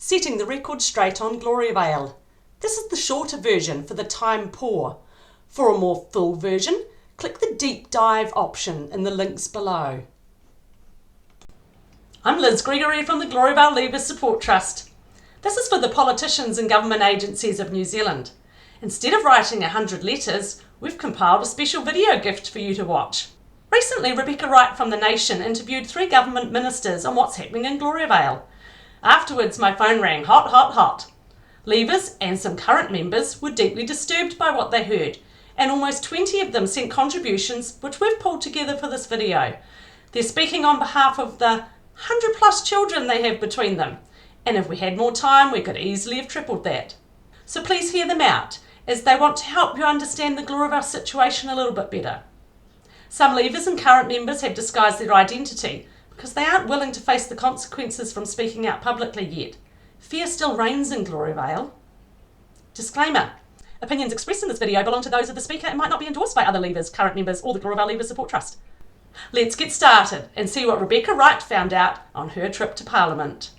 setting the record straight on Gloriavale. This is the shorter version for the time poor. For a more full version, click the deep dive option in the links below. I'm Liz Gregory from the Gloriavale Leavers Support Trust. This is for the politicians and government agencies of New Zealand. Instead of writing 100 letters, we've compiled a special video gift for you to watch. Recently, Rebecca Wright from The Nation interviewed 3 government ministers on what's happening in Gloriavale. Afterwards, my phone rang hot, hot, hot. Leavers and some current members were deeply disturbed by what they heard, and almost 20 of them sent contributions which we've pulled together for this video. They're speaking on behalf of the 100 plus children they have between them, and if we had more time we could easily have tripled that. So please hear them out, as they want to help you understand the Gloriavale situation a little bit better. Some Leavers and current members have disguised their identity because they aren't willing to face the consequences from speaking out publicly yet. Fear still reigns in Gloriavale. Disclaimer: opinions expressed in this video belong to those of the speaker and might not be endorsed by other Leavers, current members or the Gloriavale Leavers Support Trust. Let's get started and see what Rebecca Wright found out on her trip to Parliament.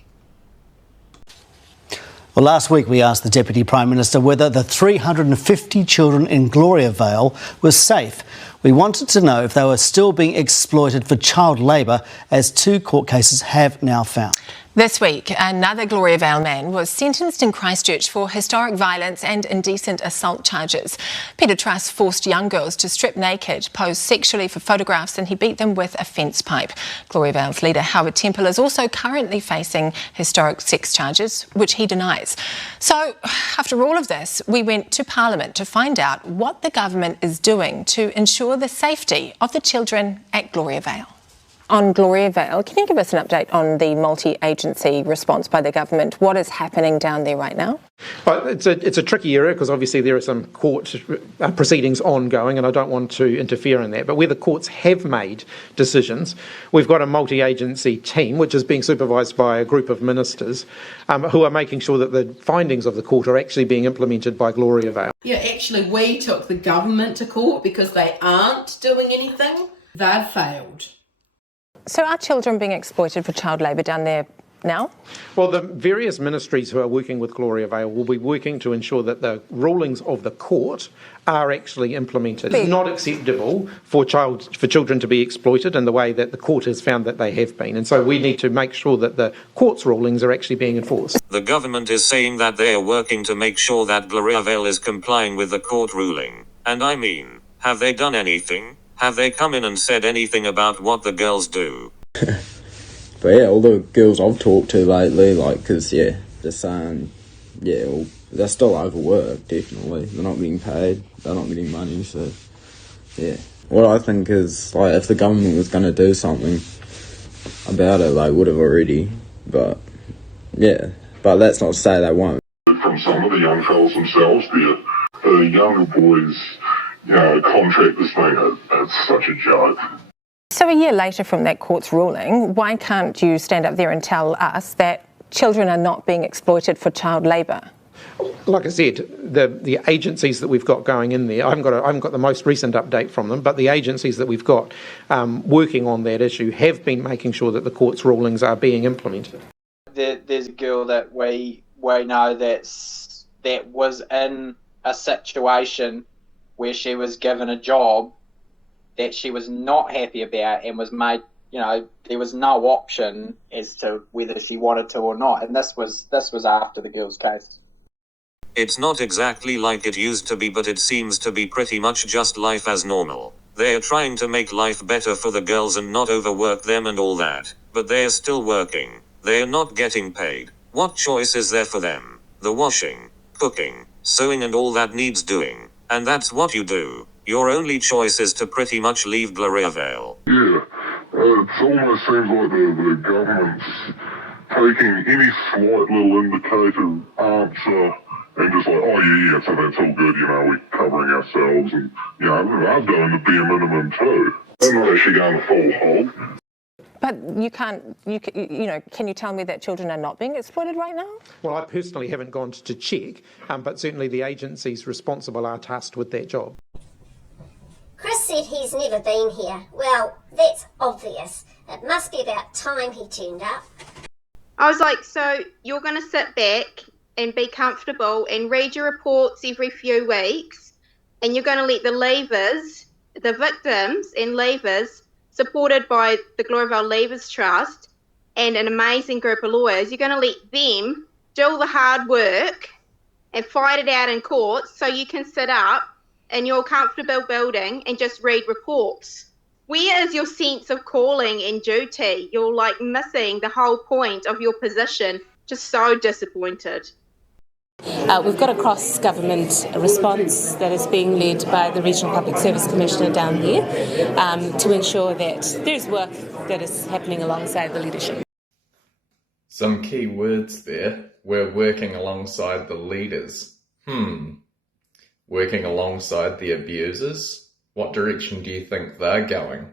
Well, last week we asked the Deputy Prime Minister whether the 350 children in Gloriavale were safe. We wanted to know if they were still being exploited for child labour, as 2 court cases have now found. This week, another Gloriavale man was sentenced in Christchurch for historic violence and indecent assault charges. Peter Truss forced young girls to strip naked, pose sexually for photographs, and he beat them with a fence pipe. Gloriavale's leader, Howard Temple, is also currently facing historic sex charges, which he denies. So, after all of this, we went to Parliament to find out what the government is doing to ensure the safety of the children at Gloriavale. On Gloriavale, can you give us an update on the multi-agency response by the government? What is happening down there right now? Well, it's a tricky area because obviously there are some court proceedings ongoing, and I don't want to interfere in that. But where the courts have made decisions, we've got a multi-agency team which is being supervised by a group of ministers who are making sure that the findings of the court are actually being implemented by Gloriavale. Yeah, actually we took the government to court because they aren't doing anything. They've failed. So are children being exploited for child labour down there now? Well, the various ministries who are working with Gloriavale will be working to ensure that the rulings of the court are actually implemented. It's not acceptable for children to be exploited in the way that the court has found that they have been. And so we need to make sure that the court's rulings are actually being enforced. The government is saying that they are working to make sure that Gloriavale is complying with the court ruling. And I mean, have they done anything? Have they come in and said anything about what the girls do? But yeah, all the girls I've talked to lately, because they're saying, well, they're still overworked, definitely. They're not getting paid, they're not getting money, so, yeah. What I think is, if the government was going to do something about it, they would have already, but, yeah. But that's not to say they won't. From some of the young fellas themselves, the younger boys, contract this thing, it's such a joke. So a year later from that court's ruling, why can't you stand up there and tell us that children are not being exploited for child labour? Like I said, the agencies that we've got going in there, I haven't got the most recent update from them, but the agencies that we've got working on that issue have been making sure that the court's rulings are being implemented. There's a girl that we know that was in a situation where she was given a job that she was not happy about and was made, there was no option as to whether she wanted to or not. And this was after the girl's case. It's not exactly like it used to be, but it seems to be pretty much just life as normal. They're trying to make life better for the girls and not overwork them and all that. But they're still working. They're not getting paid. What choice is there for them? The washing, cooking, sewing and all that needs doing. And that's what you do. Your only choice is to pretty much leave Gloriavale. Yeah, it almost seems like the government's taking any slight little indicative answer and just like, so that's all good, we're covering ourselves and, I'm doing the bare minimum too. They're not actually going full hog. But can you tell me that children are not being exploited right now? Well, I personally haven't gone to check, but certainly the agencies responsible are tasked with that job. Chris said he's never been here. Well, that's obvious. It must be about time he turned up. I was like, so you're going to sit back and be comfortable and read your reports every few weeks, and you're going to let the leavers, the victims and leavers, supported by the Gloriavale Leavers Trust and an amazing group of lawyers, you're going to let them do all the hard work and fight it out in court so you can sit up in your comfortable building and just read reports. Where is your sense of calling and duty? You're like missing the whole point of your position. Just so disappointed. We've got a cross-government response that is being led by the Regional Public Service Commissioner down here to ensure that there's work that is happening alongside the leadership. Some key words there. We're working alongside the leaders. Working alongside the abusers? What direction do you think they're going?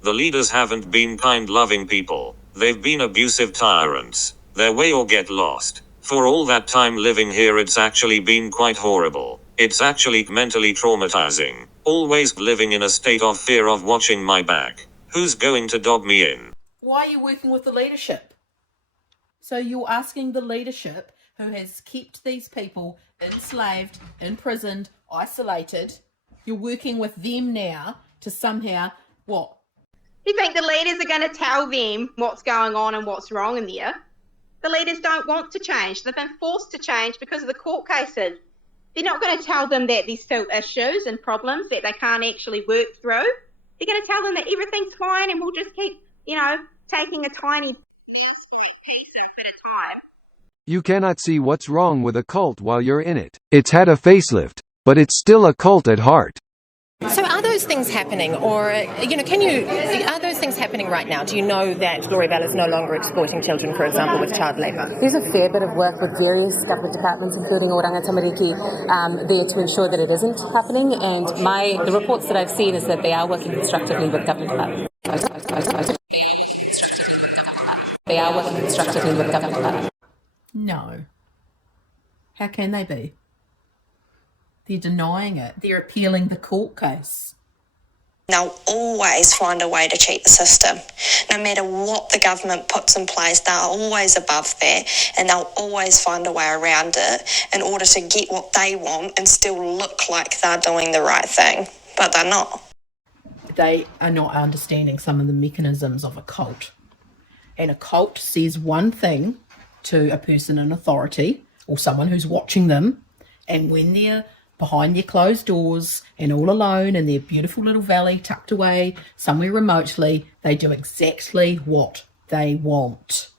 The leaders haven't been kind, loving people. They've been abusive tyrants. Their way or get lost. For all that time living here, it's actually been quite horrible. It's actually mentally traumatizing. Always living in a state of fear of watching my back. Who's going to dog me in? Why are you working with the leadership? So you're asking the leadership who has kept these people enslaved, imprisoned, isolated, you're working with them now to somehow, what? You think the leaders are going to tell them what's going on and what's wrong in there? The leaders don't want to change. They've been forced to change because of the court cases. They're not going to tell them that there's still issues and problems that they can't actually work through. They're going to tell them that everything's fine and we'll just keep, taking a tiny piece at a time. You cannot see what's wrong with a cult while you're in it. It's had a facelift, but it's still a cult at heart. So are those things happening, or, are those things happening right now? Do you know that Gloriavale is no longer exploiting children, for example, with child labour? There's a fair bit of work with various government departments, including Oranga Tamariki, there to ensure that it isn't happening, and the reports that I've seen is that they are working constructively with government departments. They are working constructively with government departments. No. How can they be? They're denying it. They're appealing the court case. They'll always find a way to cheat the system. No matter what the government puts in place, they're always above that, and they'll always find a way around it in order to get what they want and still look like they're doing the right thing. But they're not. They are not understanding some of the mechanisms of a cult. And a cult says one thing to a person in authority or someone who's watching them, and when they're behind their closed doors and all alone in their beautiful little valley tucked away somewhere remotely, they do exactly what they want.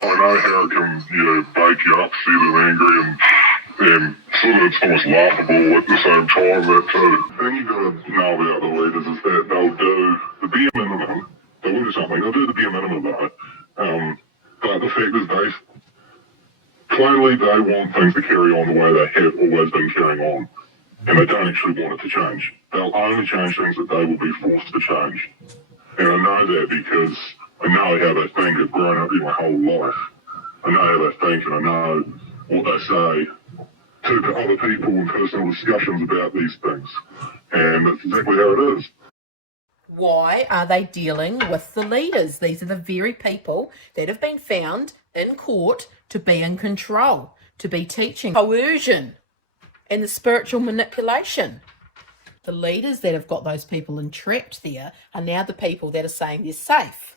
I know how it can, bake you up, feeling angry and sort of it's almost laughable at the same time. The thing you've got to know about the leaders is that they'll do the bare minimum. They will do something. They'll do the bare minimum though. But the fact is plainly they want things to carry on the way they have always been carrying on. And they don't actually want it to change. They'll only change things that they will be forced to change. And I know that because I know how they think. I've grown up here my whole life. I know how they think and I know what they say to other people in personal discussions about these things. And that's exactly how it is. Why are they dealing with the leaders? These are the very people that have been found in court to be in control, to be teaching coercion and the spiritual manipulation. The leaders that have got those people entrapped there are now the people that are saying they're safe.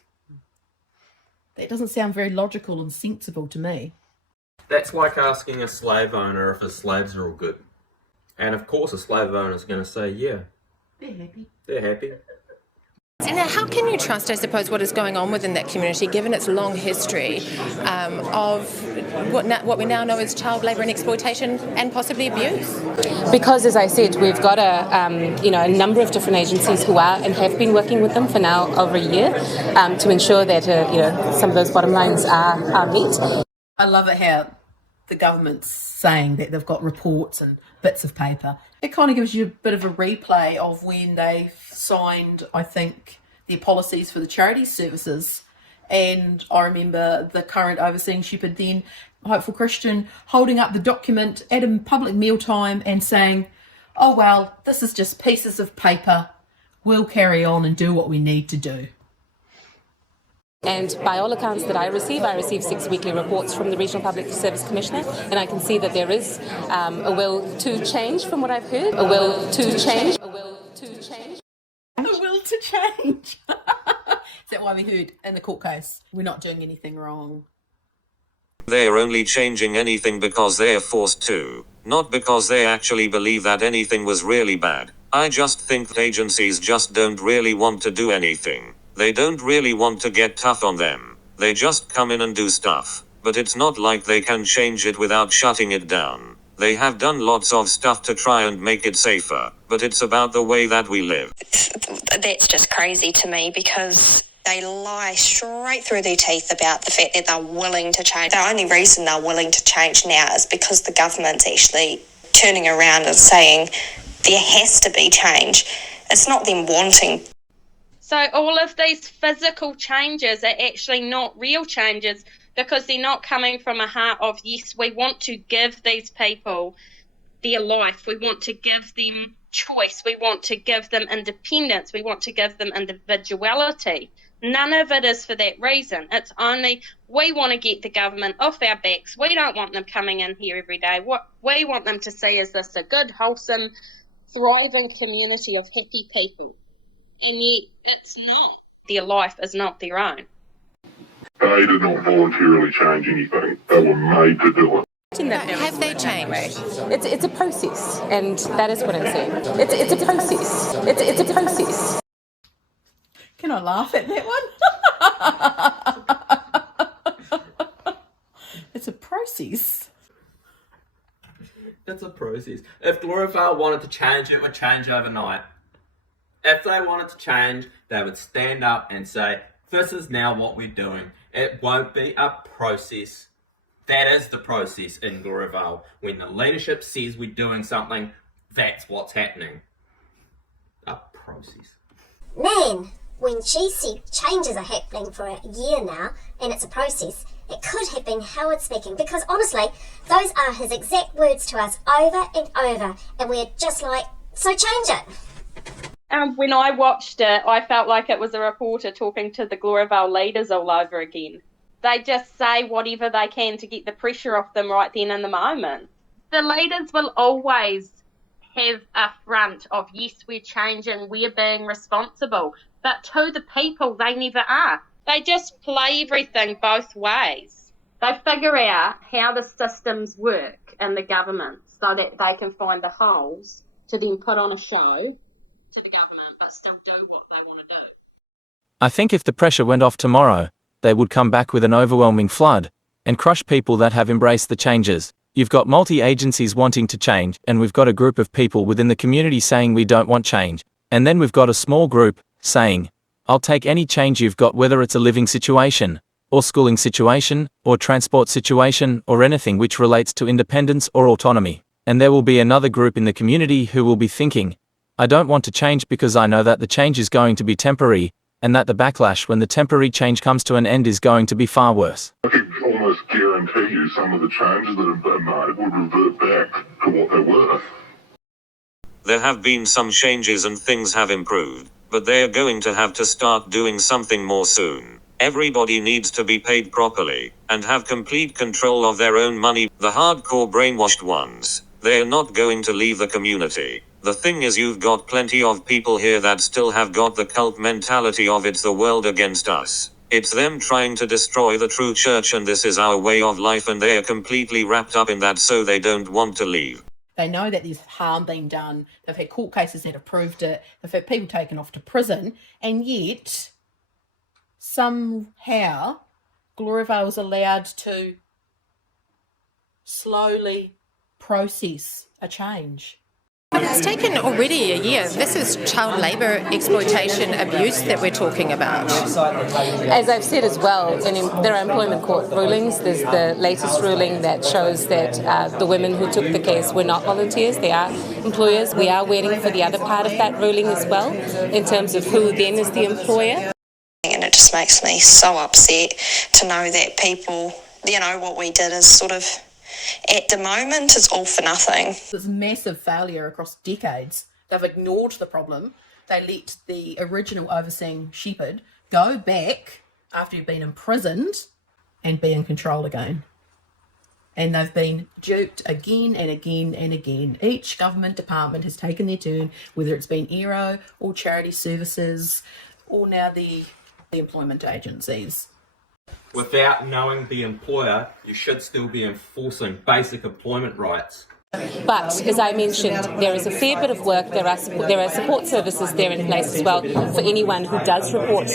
That doesn't sound very logical and sensible to me. That's like asking a slave owner if his slaves are all good. And of course a slave owner is going to say, yeah. They're happy. They're happy. And now, how can you trust, I suppose, what is going on within that community, given its long history of what we now know as child labour and exploitation and possibly abuse? Because, as I said, we've got a number of different agencies who are and have been working with them for now over a year to ensure that some of those bottom lines are met. I love it how the government's saying that they've got reports and bits of paper. It kind of gives you a bit of a replay of when they signed, I think, their policies for the charity services. And I remember the current overseeing shepherd then, Hopeful Christian, holding up the document at a public mealtime and saying, oh, well, this is just pieces of paper. We'll carry on and do what we need to do. And by all accounts that I receive 6 weekly reports from the Regional Public Service Commissioner, and I can see that there is a will to change from what I've heard. A will to change. A will to change. A will to change. Is that why we heard in the court case we're not doing anything wrong? They're only changing anything because they're forced to, not because they actually believe that anything was really bad. I just think agencies just don't really want to do anything. They don't really want to get tough on them. They just come in and do stuff. But it's not like they can change it without shutting it down. They have done lots of stuff to try and make it safer, but it's about the way that we live. That's just crazy to me because they lie straight through their teeth about the fact that they're willing to change. The only reason they're willing to change now is because the government's actually turning around and saying there has to be change. It's not them wanting. So all of these physical changes are actually not real changes because they're not coming from a heart of, yes, we want to give these people their life. We want to give them choice. We want to give them independence. We want to give them individuality. None of it is for that reason. It's only we want to get the government off our backs. We don't want them coming in here every day. What we want them to see is this a good, wholesome, thriving community of happy people. And yet it's not. Their life is not their own. They did not voluntarily change anything. They were made to do it. Have they changed? It's a process, and that is what I'm saying. It's a process. It's a process. Can I laugh at that one? It's a process. It's a process. If Gloriavale wanted to change, it would change overnight. If they wanted to change, they would stand up and say, this is now what we're doing. It won't be a process. That is the process in Gloriavale. When the leadership says we're doing something, that's what's happening. A process. Man, when she said changes are happening for a year now, and it's a process, it could have been Howard speaking, because honestly, those are his exact words to us over and over, and we're just like, so change it. When I watched it, I felt like it was a reporter talking to the Gloriavale leaders all over again. They just say whatever they can to get the pressure off them right then in the moment. The leaders will always have a front of, yes, we're changing, we're being responsible. But to the people, they never are. They just play everything both ways. They figure out how the systems work in the government so that they can find the holes to then put on a show to the government, but still do what they want to do. I think if the pressure went off tomorrow, they would come back with an overwhelming flood and crush people that have embraced the changes. You've got multi-agencies wanting to change, and we've got a group of people within the community saying we don't want change. And then we've got a small group saying, I'll take any change you've got, whether it's a living situation, or schooling situation, or transport situation, or anything which relates to independence or autonomy. And there will be another group in the community who will be thinking, I don't want to change because I know that the change is going to be temporary, and that the backlash when the temporary change comes to an end is going to be far worse. I can almost guarantee you some of the changes that have been made would revert back to what they were. There have been some changes and things have improved, but they're going to have to start doing something more soon. Everybody needs to be paid properly, and have complete control of their own money. The hardcore brainwashed ones, they're not going to leave the community. The thing is, you've got plenty of people here that still have got the cult mentality of it's the world against us. It's them trying to destroy the true church, and this is our way of life, and they're completely wrapped up in that, so they don't want to leave. They know that there's harm being done. They've had court cases that have proved it. They've had people taken off to prison, and yet somehow Gloriavale is allowed to slowly process a change. But it's taken already a year. This is child labour exploitation abuse that we're talking about. As I've said as well, there are employment court rulings. There's the latest ruling that shows that the women who took the case were not volunteers. They are employers. We are waiting for the other part of that ruling as well, in terms of who then is the employer. And it just makes me so upset to know that people, what we did is sort of, at the moment, it's all for nothing. This massive failure across decades. They've ignored the problem. They let the original overseeing shepherd go back after you've been imprisoned and be in control again. And they've been duped again and again and again. Each government department has taken their turn, whether it's been ERO or charity services or now the employment agencies. Without knowing the employer, you should still be enforcing basic employment rights. But as I mentioned, there is a fair bit of work. There are support services there in place as well for anyone who does report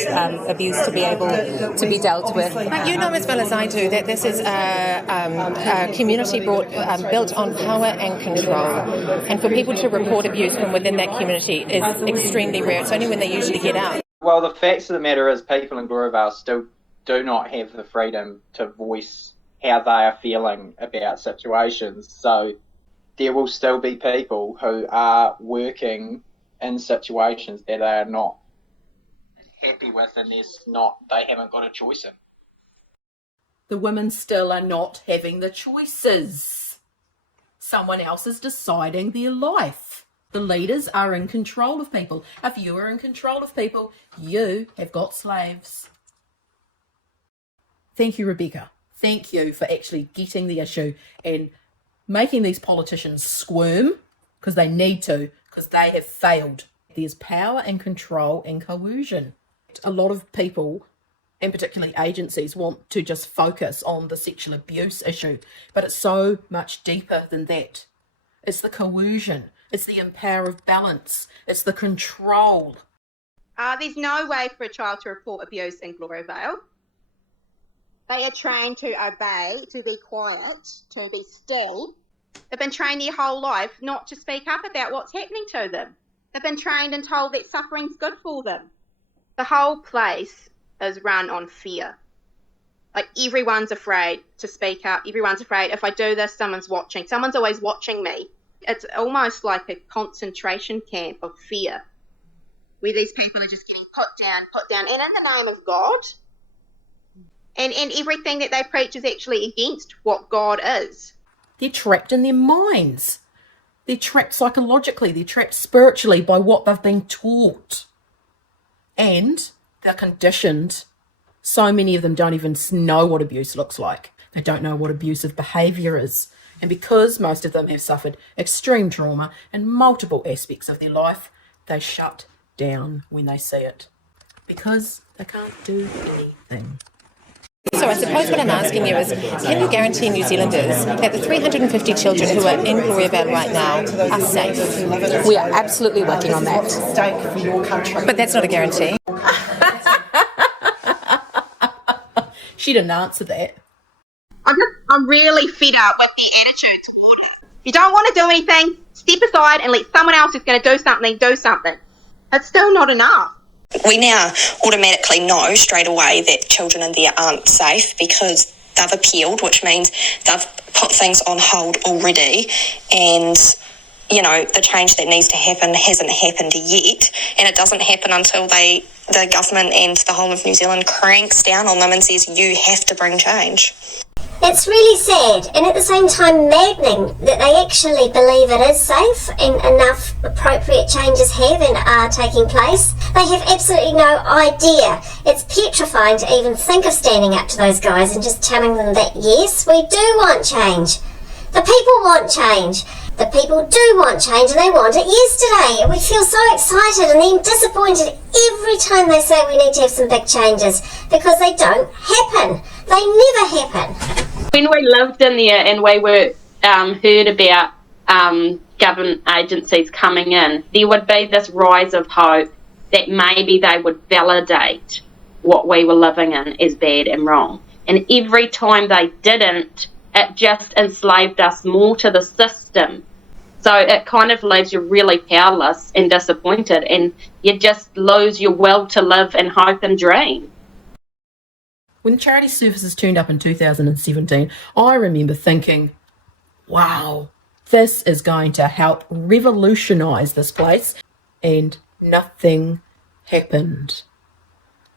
abuse to be able to be dealt with. But you know as well as I do that this is a community built on power and control. And for people to report abuse from within that community is extremely rare. It's only when they usually get out. Well, the facts of the matter is people in Gloriavale still do not have the freedom to voice how they are feeling about situations. So there will still be people who are working in situations that they are not happy with, and they haven't got a choice in. The women still are not having the choices. Someone else is deciding their life. The leaders are in control of people. If you are in control of people, you have got slaves. Thank you, Rebecca. Thank you for actually getting the issue and making these politicians squirm, because they need to, because they have failed. There's power and control and coercion. A lot of people, and particularly agencies, want to just focus on the sexual abuse issue, but it's so much deeper than that. It's the coercion, it's the empower of balance, it's the control. There's no way for a child to report abuse in Gloriavale. They are trained to obey, to be quiet, to be still. They've been trained their whole life not to speak up about what's happening to them. They've been trained and told that suffering's good for them. The whole place is run on fear. Like, everyone's afraid to speak up. Everyone's afraid, if I do this, someone's watching. Someone's always watching me. It's almost like a concentration camp of fear, where these people are just getting put down, and in the name of God. And everything that they preach is actually against what God is. They're trapped in their minds. They're trapped psychologically. They're trapped spiritually by what they've been taught. And they're conditioned. So many of them don't even know what abuse looks like. They don't know what abusive behaviour is. And because most of them have suffered extreme trauma in multiple aspects of their life, they shut down when they see it. Because they can't do anything. So I suppose what I'm asking you is, can you guarantee New Zealanders that the 350 children who are in Gloriavale right now are safe? We are absolutely working on that. But that's not a guarantee. She didn't answer that. I'm really fed up with the attitude toward it. If you don't want to do anything, step aside and let someone else who's going to do something. It's still not enough. We now automatically know straight away that children in there aren't safe because they've appealed, which means they've put things on hold already, and you know, the change that needs to happen hasn't happened yet, and it doesn't happen until the government and the whole of New Zealand cranks down on them and says you have to bring change. It's really sad and at the same time maddening that they actually believe it is safe and enough appropriate changes have and are taking place. They have absolutely no idea. It's petrifying to even think of standing up to those guys and just telling them that yes, we do want change. The people want change. The people do want change and they want it yesterday. And we feel so excited and then disappointed every time they say we need to have some big changes because they don't happen. They never happen. When we lived in there and we were heard about government agencies coming in, there would be this rise of hope that maybe they would validate what we were living in as bad and wrong. And every time they didn't, it just enslaved us more to the system. So it kind of leaves you really powerless and disappointed, and you just lose your will to live and hope and dream. When charity services turned up in 2017, I remember thinking, wow, this is going to help revolutionise this place, and nothing happened.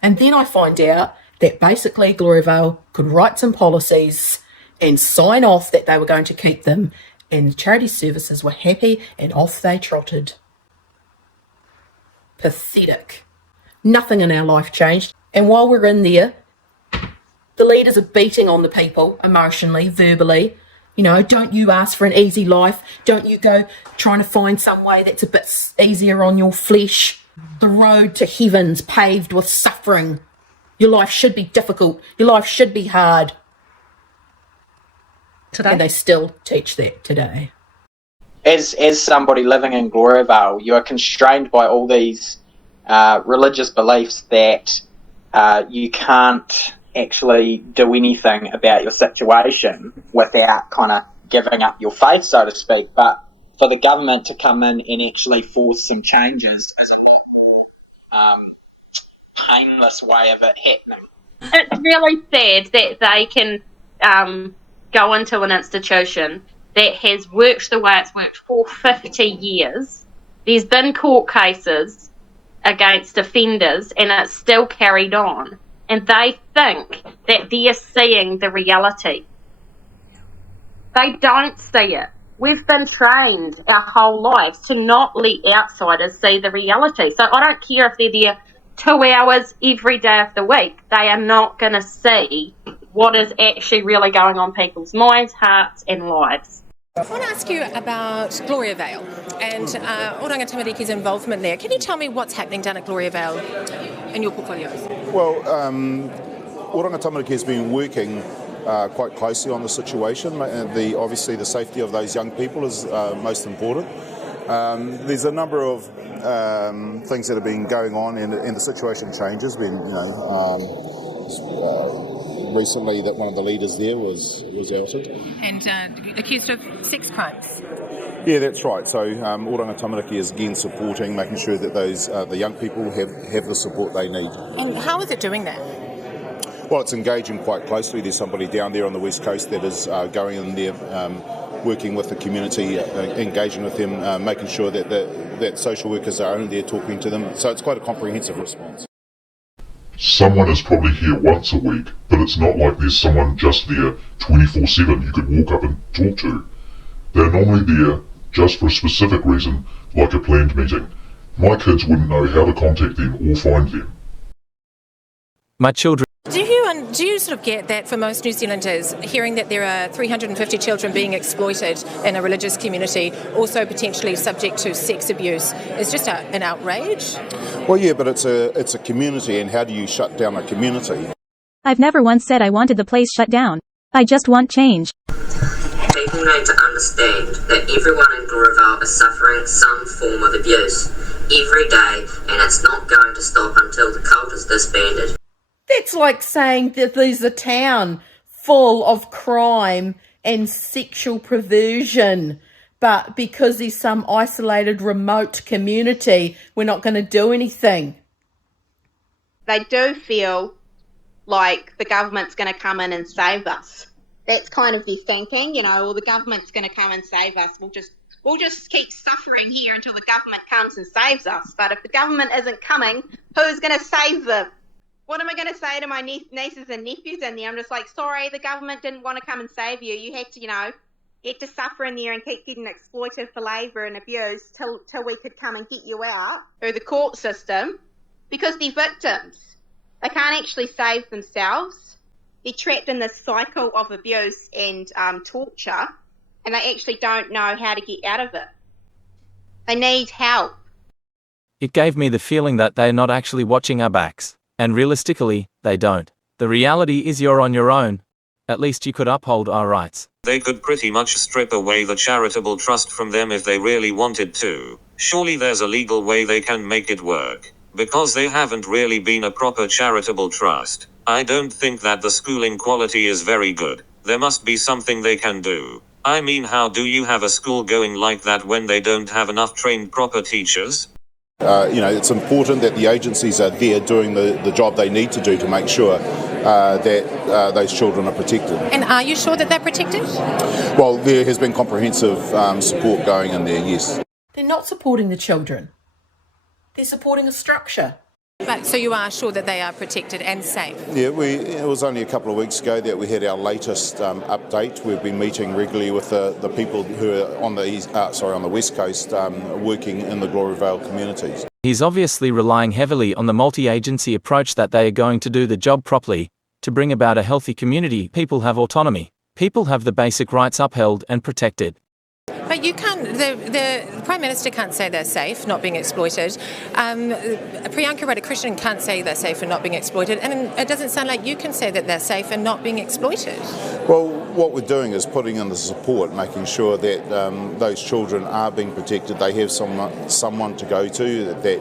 And then I find out that basically Gloriavale could write some policies and sign off that they were going to keep them, and charity services were happy and off they trotted. Pathetic. Nothing in our life changed, and while we're in there, The leaders are beating on the people emotionally, verbally. You know, don't you ask for an easy life? Don't you go trying to find some way that's a bit easier on your flesh? The road to heaven's paved with suffering. Your life should be difficult. Your life should be hard. Today? And they still teach that today. As somebody living in Gloriavale, you are constrained by all these religious beliefs that you can't actually do anything about your situation without kind of giving up your faith, so to speak. But for the government to come in and actually force some changes is a lot more painless way of it happening. It's really sad that they can go into an institution that has worked the way it's worked for 50 years. There's been court cases against offenders and it's still carried on. And they think that they're seeing the reality. They don't see it. We've been trained our whole lives to not let outsiders see the reality. So I don't care if they're there 2 hours every day of the week. They are not going to see what is actually really going on in people's minds, hearts and lives. I want to ask you about Gloriavale and Oranga Tamariki's involvement there. Can you tell me what's happening down at Gloriavale in your portfolios? Well, Oranga Tamariki has been working quite closely on the situation. Obviously, the safety of those young people is most important. There's a number of things that have been going on, and the situation changes. Recently, that one of the leaders there was outed and accused of sex crimes. Yeah, that's right. So Oranga Tamariki is again supporting, making sure that those the young people have the support they need. And how is it doing that? Well, it's engaging quite closely. There's somebody down there on the West Coast that is going in there, working with the community, engaging with them, making sure that social workers are in there talking to them. So it's quite a comprehensive response. Someone is probably here once a week, but it's not like there's someone just there 24/7 you could walk up and talk to. They're normally there just for a specific reason, like a planned meeting. My kids wouldn't know how to contact them or find them. My children. Do you sort of get that for most New Zealanders, hearing that there are 350 children being exploited in a religious community, also potentially subject to sex abuse, is just an outrage? Well, yeah, but it's a community, and how do you shut down a community? I've never once said I wanted the place shut down. I just want change. People need to understand that everyone in Gloriavale is suffering some form of abuse every day, and it's not going to stop until the cult is disbanded. That's like saying that there's a town full of crime and sexual perversion, but because there's some isolated remote community, we're not going to do anything. They do feel like the government's going to come in and save us. That's kind of their thinking, well, the government's going to come and save us. We'll just keep suffering here until the government comes and saves us. But if the government isn't coming, who's going to save them? What am I going to say to my nieces and nephews in there? I'm just like, sorry, the government didn't want to come and save you. You had to, had to suffer in there and keep getting exploited for labour and abuse till we could come and get you out through the court system, because they're victims. They can't actually save themselves. They're trapped in this cycle of abuse and torture, and they actually don't know how to get out of it. They need help. It gave me the feeling that they're not actually watching our backs. And realistically, they don't. The reality is you're on your own. At least you could uphold our rights. They could pretty much strip away the charitable trust from them if they really wanted to. Surely there's a legal way they can make it work. Because they haven't really been a proper charitable trust. I don't think that the schooling quality is very good. There must be something they can do. I mean, how do you have a school going like that when they don't have enough trained proper teachers? It's important that the agencies are there doing the job they need to do to make sure that those children are protected. And are you sure that they're protected? Well, there has been comprehensive support going in there, yes. They're not supporting the children. They're supporting a structure. But so you are sure that they are protected and safe? Yeah, it was only a couple of weeks ago that we had our latest update. We've been meeting regularly with the people who are on the West Coast working in the Gloriavale communities. He's obviously relying heavily on the multi-agency approach that they are going to do the job properly, To bring about a healthy community, people have autonomy. People have the basic rights upheld and protected. But you can't, the Prime Minister can't say they're safe, not being exploited. Priyanka Radhakrishnan can't say they're safe and not being exploited. And it doesn't sound like you can say that they're safe and not being exploited. Well, what we're doing is putting in the support, making sure that those children are being protected. They have someone to go to, that the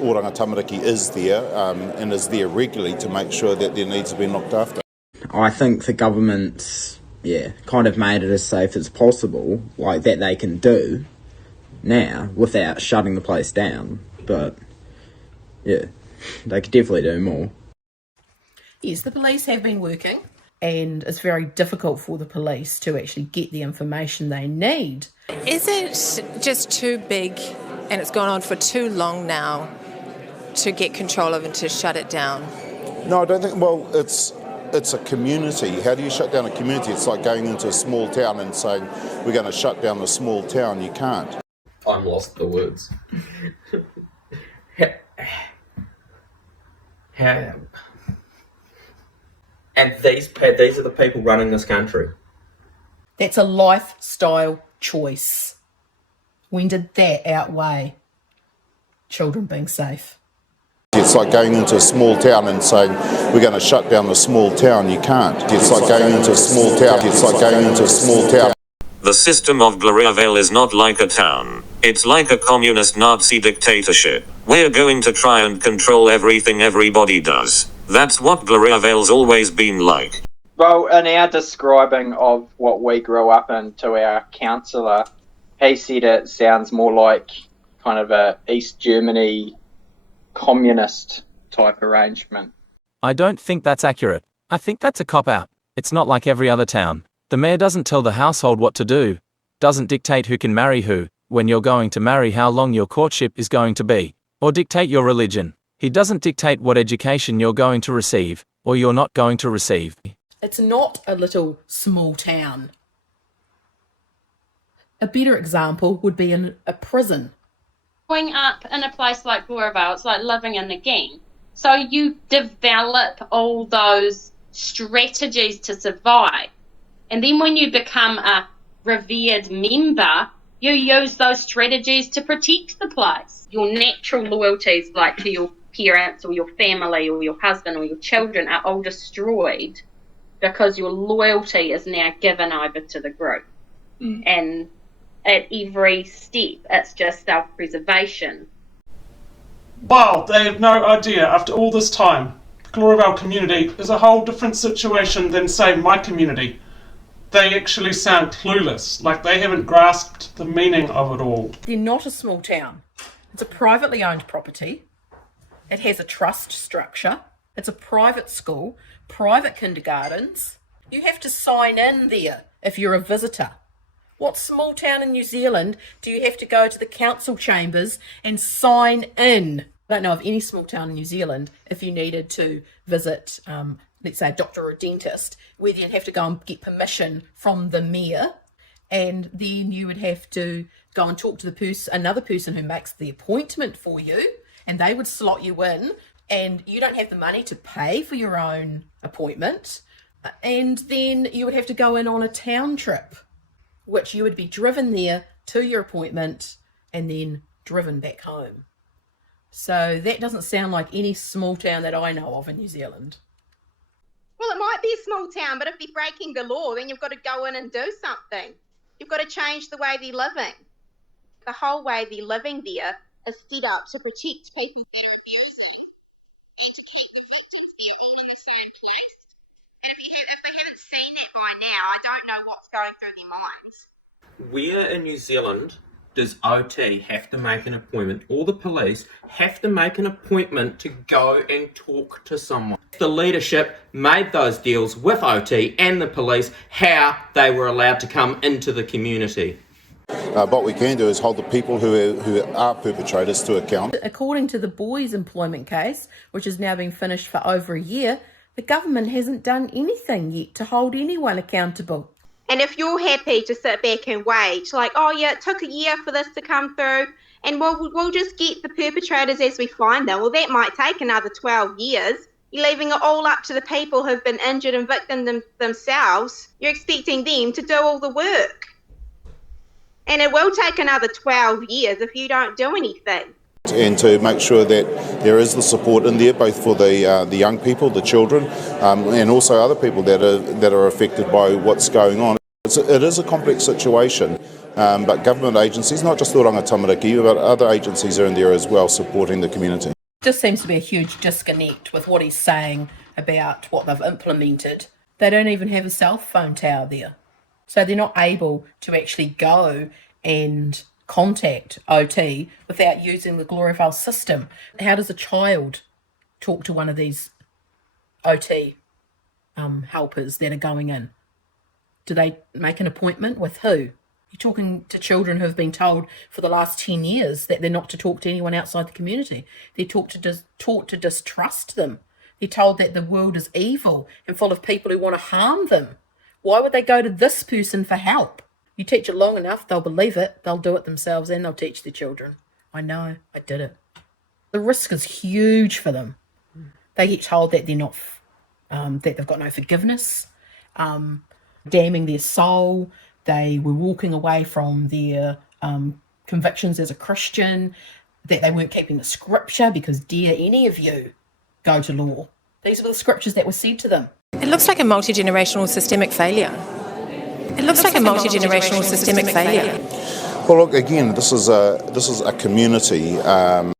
Oranga Tamariki is there and is there regularly to make sure that their needs are being looked after. I think the government's kind of made it as safe as possible, like that they can do now without shutting the place down. But yeah, they could definitely do more. Yes, the police have been working, and it's very difficult for the police to actually get the information they need. Is it just too big and it's gone on for too long now to get control of and to shut it down? No, I don't think. Well, it's a community. How do you shut down a community? It's like going into a small town and saying, we're going to shut down a small town. You can't. I'm lost for words. And these are the people running this country. That's a lifestyle choice. When did that outweigh children being safe? It's like going into a small town and saying, we're going to shut down a small town. You can't. It's like going into a small town. It's like going into a small town. The system of Gloriavale is not like a town. It's like a communist Nazi dictatorship. We're going to try and control everything everybody does. That's what Gloriavale's always been like. Well, in our describing of what we grew up in to our counsellor, he said it sounds more like kind of a East Germany communist type arrangement. I don't think that's accurate. I think that's a cop-out. It's not like every other town. The mayor doesn't tell the household what to do, doesn't dictate who can marry who, when you're going to marry, how long your courtship is going to be, or dictate your religion. He doesn't dictate what education you're going to receive, or you're not going to receive. It's not a little small town. A better example would be in a prison. Growing up in a place like Gloriavale, it's like living in a game. So you develop all those strategies to survive. And then when you become a revered member, you use those strategies to protect the place. Your natural loyalties, like to your parents or your family or your husband or your children, are all destroyed because your loyalty is now given over to the group. And at every step, it's just self-preservation. Wow, they have no idea after all this time. The Gloriavale community is a whole different situation than, say, my community. They actually sound clueless, like they haven't grasped the meaning of it all. They're not a small town. It's a privately owned property. It has a trust structure. It's a private school, private kindergartens. You have to sign in there if you're a visitor. What small town in New Zealand do you have to go to the council chambers and sign in? I don't know of any small town in New Zealand, if you needed to visit, let's say, a doctor or a dentist, where you'd have to go and get permission from the mayor, and then you would have to go and talk to another person who makes the appointment for you, and they would slot you in, and you don't have the money to pay for your own appointment, and then you would have to go in on a town trip, which you would be driven there to your appointment and then driven back home. So that doesn't sound like any small town that I know of in New Zealand. Well, it might be a small town, but if they're breaking the law, then you've got to go in and do something. You've got to change the way they're living. The whole way they're living there is set up to protect people that are abusing and to keep the victims there all in the same place. And if they haven't seen that by now, I don't know what's going through their minds. Where in New Zealand does OT have to make an appointment, or the police have to make an appointment to go and talk to someone? The leadership made those deals with OT and the police, how they were allowed to come into the community. What we can do is hold the people who are perpetrators to account. According to the boys' employment case, which has now been finished for over a year, the government hasn't done anything yet to hold anyone accountable. And if you're happy to sit back and wait, like, oh yeah, it took a year for this to come through, and we'll just get the perpetrators as we find them. Well, that might take another 12 years. You're leaving it all up to the people who've been injured and victims themselves. You're expecting them to do all the work. And it will take another 12 years if you don't do anything. And to make sure that there is the support in there, both for the young people, the children, and also other people that are affected by what's going on. It is a complex situation, but government agencies, not just the Oranga Tamariki, but other agencies are in there as well supporting the community. Just seems to be a huge disconnect with what he's saying about what they've implemented. They don't even have a cell phone tower there. So they're not able to actually go and contact OT without using the Gloriavale system. How does a child talk to one of these OT helpers that are going in? Do they make an appointment with who? You're talking to children who have been told for the last 10 years that they're not to talk to anyone outside the community. They're taught to distrust them. They're told that the world is evil and full of people who want to harm them. Why would they go to this person for help? You teach it long enough, they'll believe it, they'll do it themselves, and they'll teach their children. I know, I did it. The risk is huge for them. They get told that they're not, that they've got no forgiveness, damning their soul. They were walking away from their convictions as a Christian, that they weren't keeping the scripture because dare any of you go to law. These were the scriptures that were said to them. It looks like a multi-generational systemic failure. It looks like a multi-generational systemic failure. Well, look, again, this is a community. The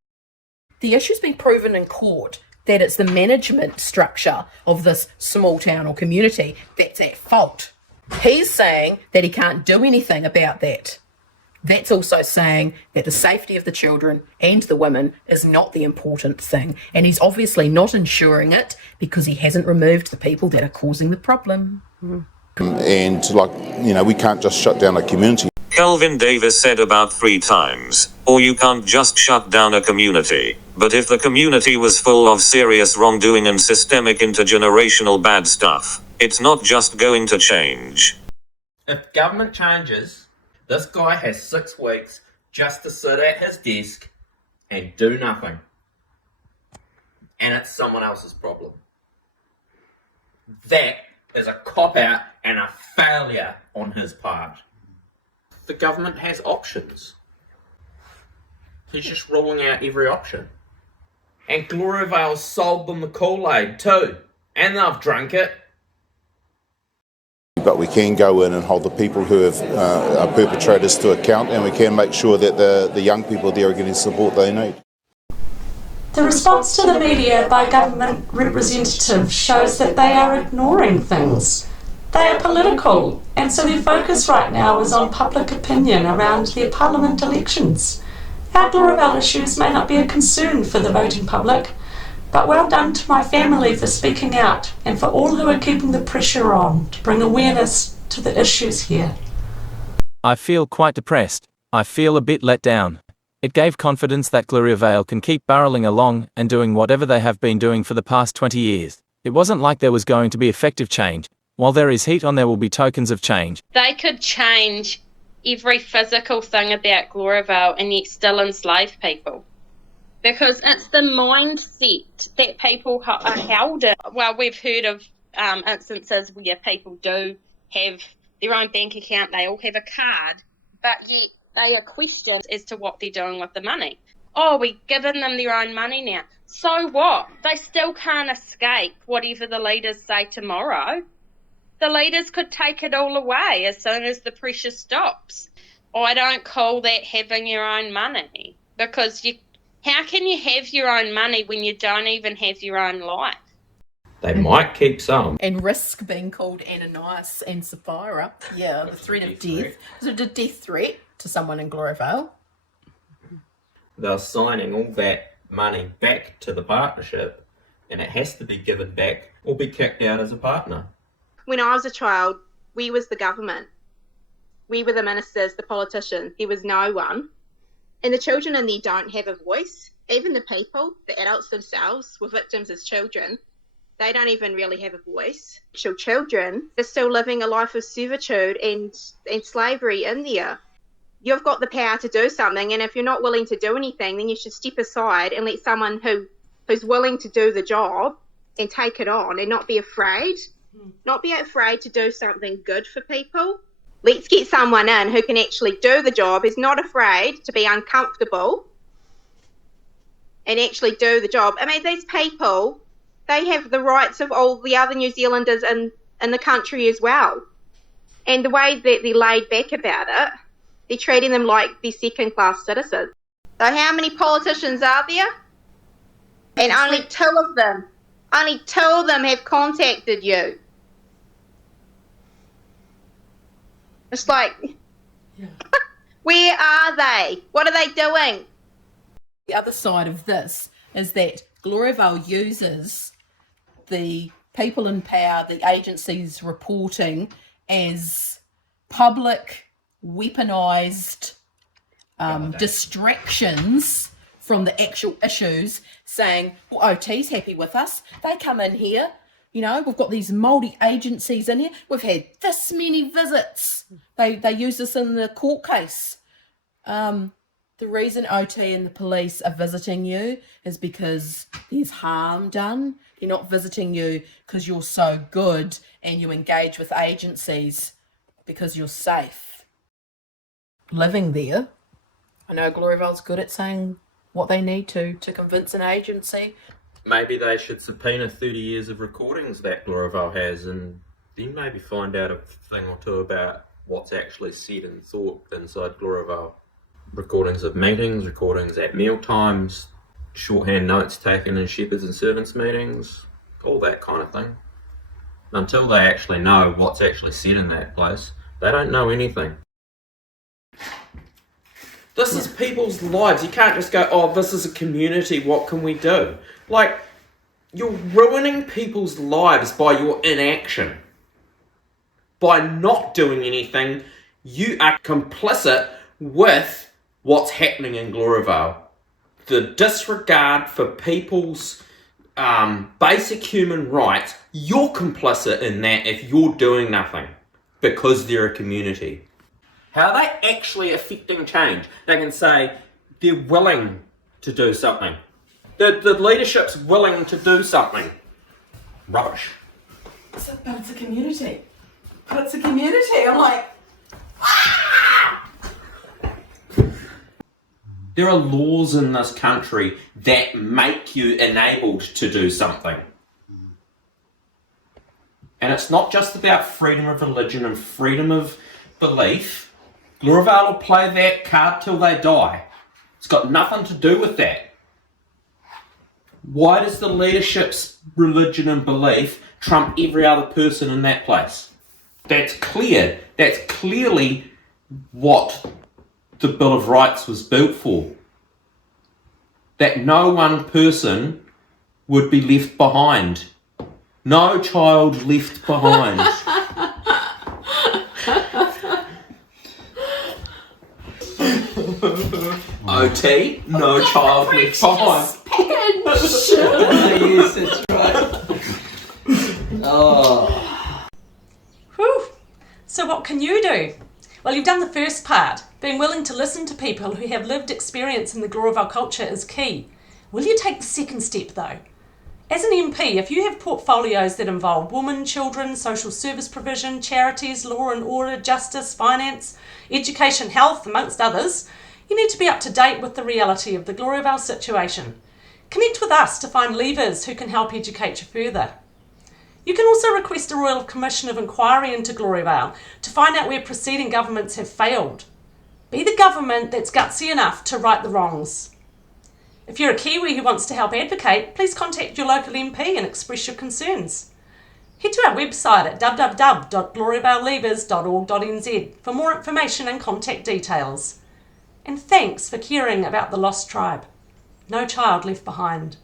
issue's been proven in court that it's the management structure of this small town or community that's at fault. He's saying that he can't do anything about that. That's also saying that the safety of the children and the women is not the important thing. And he's obviously not ensuring it because he hasn't removed the people that are causing the problem. And, we can't just shut down a community. Kelvin Davis said about 3 times, or you can't just shut down a community. But if the community was full of serious wrongdoing and systemic intergenerational bad stuff, it's not just going to change. If government changes, this guy has 6 weeks just to sit at his desk and do nothing. And it's someone else's problem. That is a cop-out and a failure on his part. The government has options. He's just ruling out every option. And Gloriavale sold them the Kool-Aid too. And they've drunk it. But we can go in and hold the people who are perpetrators to account, and we can make sure that the young people there are getting support they need. The response to the media by government representatives shows that they are ignoring things. They are political, and so their focus right now is on public opinion around their parliament elections. Our Gloriavale issues may not be a concern for the voting public, but well done to my family for speaking out and for all who are keeping the pressure on to bring awareness to the issues here. I feel quite depressed. I feel a bit let down. It gave confidence that Gloriavale can keep barreling along and doing whatever they have been doing for the past 20 years. It wasn't like there was going to be effective change. While there is heat on, there will be tokens of change. They could change every physical thing about Gloriavale and yet still enslave people. Because it's the mindset that people are held in. Well, we've heard of instances where people do have their own bank account, they all have a card, but yet they are questioned as to what they're doing with the money. Oh, we've given them their own money now. So what? They still can't escape whatever the leaders say tomorrow. The leaders could take it all away as soon as the pressure stops. I don't call that having your own money, because how can you have your own money when you don't even have your own life? They might keep some. And risk being called Ananias and Sapphira. Yeah, the threat of death. Was it a death threat to someone in Gloriavale? They're signing all that money back to the partnership, and it has to be given back or be kicked out as a partner. When I was a child, we was the government. We were the ministers, the politicians. There was no one. And the children in there don't have a voice. Even the people, the adults themselves, were victims as children. They don't even really have a voice. Children are still living a life of servitude and slavery in there. You've got the power to do something, and if you're not willing to do anything, then you should step aside and let someone who's willing to do the job and take it on and not be afraid. Not be afraid to do something good for people. Let's get someone in who can actually do the job, who's not afraid to be uncomfortable and actually do the job. I mean, these people, they have the rights of all the other New Zealanders in the country as well. And the way that they're laid back about it, they're treating them like they're second-class citizens. So how many politicians are there? And only two of them have contacted you. It's like, where are they? What are they doing? The other side of this is that Gloriavale uses the people in power, the agencies reporting as public, weaponised distractions from the actual issues, saying, well, OT's happy with us. They come in here. You know, we've got these multi-agencies in here. We've had this many visits. They use this in the court case. The reason OT and the police are visiting you is because there's harm done. They're not visiting you because you're so good and you engage with agencies because you're safe. Living there, I know Gloriavale's good at saying what they need to convince an agency. Maybe they should subpoena 30 years of recordings that Gloriavale has and then maybe find out a thing or two about what's actually said and thought inside Gloriavale. Recordings of meetings, recordings at meal times, shorthand notes taken in shepherds and servants meetings, all that kind of thing. Until they actually know what's actually said in that place, they don't know anything. This is people's lives. You can't just go, oh, this is a community, what can we do? Like, you're ruining people's lives by your inaction. By not doing anything, you are complicit with what's happening in Gloriavale. The disregard for people's basic human rights, you're complicit in that if you're doing nothing because they're a community. How are they actually affecting change? They can say they're willing to do something. The leadership's willing to do something. Rubbish. But it's a community. But it's a community. I'm like, There are laws in this country that make you enabled to do something. And it's not just about freedom of religion and freedom of belief. Gloriavale will play that card till they die. It's got nothing to do with that. Why does the leadership's religion and belief trump every other person in that place? That's clear. That's clearly what the Bill of Rights was built for. That no one person would be left behind. No child left behind. OT, no child left behind. Yes, that's right. Oh. Whew. So what can you do? Well, you've done the first part. Being willing to listen to people who have lived experience in the Gloriavale culture is key. Will you take the second step though? As an MP, if you have portfolios that involve women, children, social service provision, charities, law and order, justice, finance, education, health, amongst others, you need to be up to date with the reality of the Gloriavale situation. Connect with us to find levers who can help educate you further. You can also request a Royal Commission of Inquiry into Gloriavale to find out where preceding governments have failed. Be the government that's gutsy enough to right the wrongs. If you're a Kiwi who wants to help advocate, please contact your local MP and express your concerns. Head to our website at www.gloriavalelevers.org.nz for more information and contact details. And thanks for caring about the lost tribe. No child left behind.